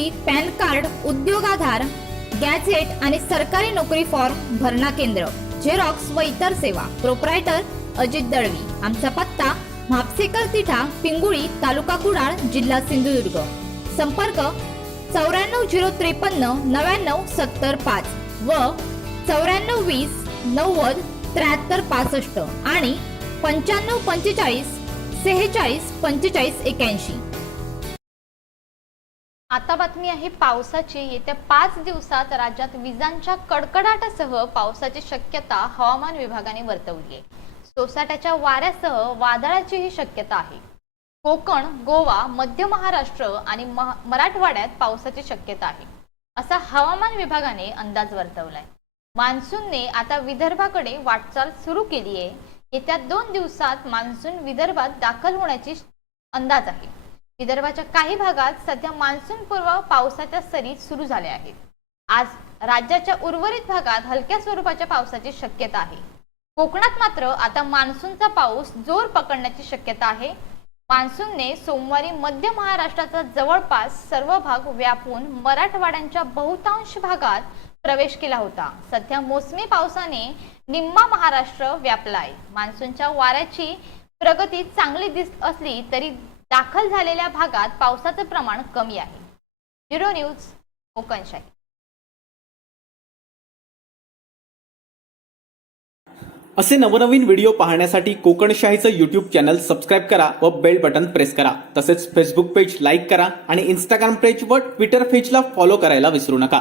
KYC, pan card, उद्योग आधार, gadget आणि सरकारी नोकरी फॉर्म भरणा केंद्र, झेरॉक्स व इतर सेवा. प्रोप्रायटर अजित दळवी. आमचा पत्ता म्हापसेकर तिठा, पिंगुळी, तालुका कुडाळ, जिल्हा सिंधुदुर्ग. संपर्क 94 053 99 70 5 व 94 20 90 73 65 आणि 95 45 46 45 81. आता बातमी आहे पावसाची. येत्या 5 दिवसात राज्यात विजांच्या कडकडाटासह पावसाची शक्यता हवामान विभागाने वर्तवली आहे. सोसाट्याच्या वाऱ्यासह वादळाचीही शक्यता आहे. कोकण, गोवा, मध्य महाराष्ट्र आणि मराठवाड्यात पावसाची शक्यता आहे, असा हवामान विभागाने अंदाज वर्तवलाय. मान्सूनने आता विदर्भाकडे वाटचाल सुरू केली आहे. येत्या 2 दिवसात मान्सून विदर्भात दाखल होण्याची अंदाज आहे. विदर्भाच्या काही भागात सध्या मान्सून पूर्व पावसाच्या सरी सुरू झाल्या आहेत. आज राज्याच्या उर्वरित भागात हलक्या स्वरूपाच्या पावसाची शक्यता आहे. कोकणात मात्र आता मान्सूनचा पाऊस जोर पकडण्याची शक्यता आहे. मान्सूनने सोमवारी मध्य महाराष्ट्राचा जवळपास सर्व भाग व्यापून मराठवाड्याच्या बहुतांश भागात प्रवेश केला होता. सध्या मोसमी पावसाने निम्मा महाराष्ट्र व्यापला आहे. मान्सूनच्या वाऱ्याची प्रगती चांगली दिसत असली तरी दाखल झालेल्या भागात पावसाचं प्रमाण कमी आहे. Bureau news, Kokanshahi. असे नवनवीन व्हिडिओ पाहण्यासाठी कोकणशाहीचं यूट्यूब चॅनल सबस्क्राईब करा व बेल बटन प्रेस करा. तसेच फेसबुक पेज लाईक करा आणि इंस्टाग्राम पेज व ट्विटर पेजला फॉलो करायला विसरू नका.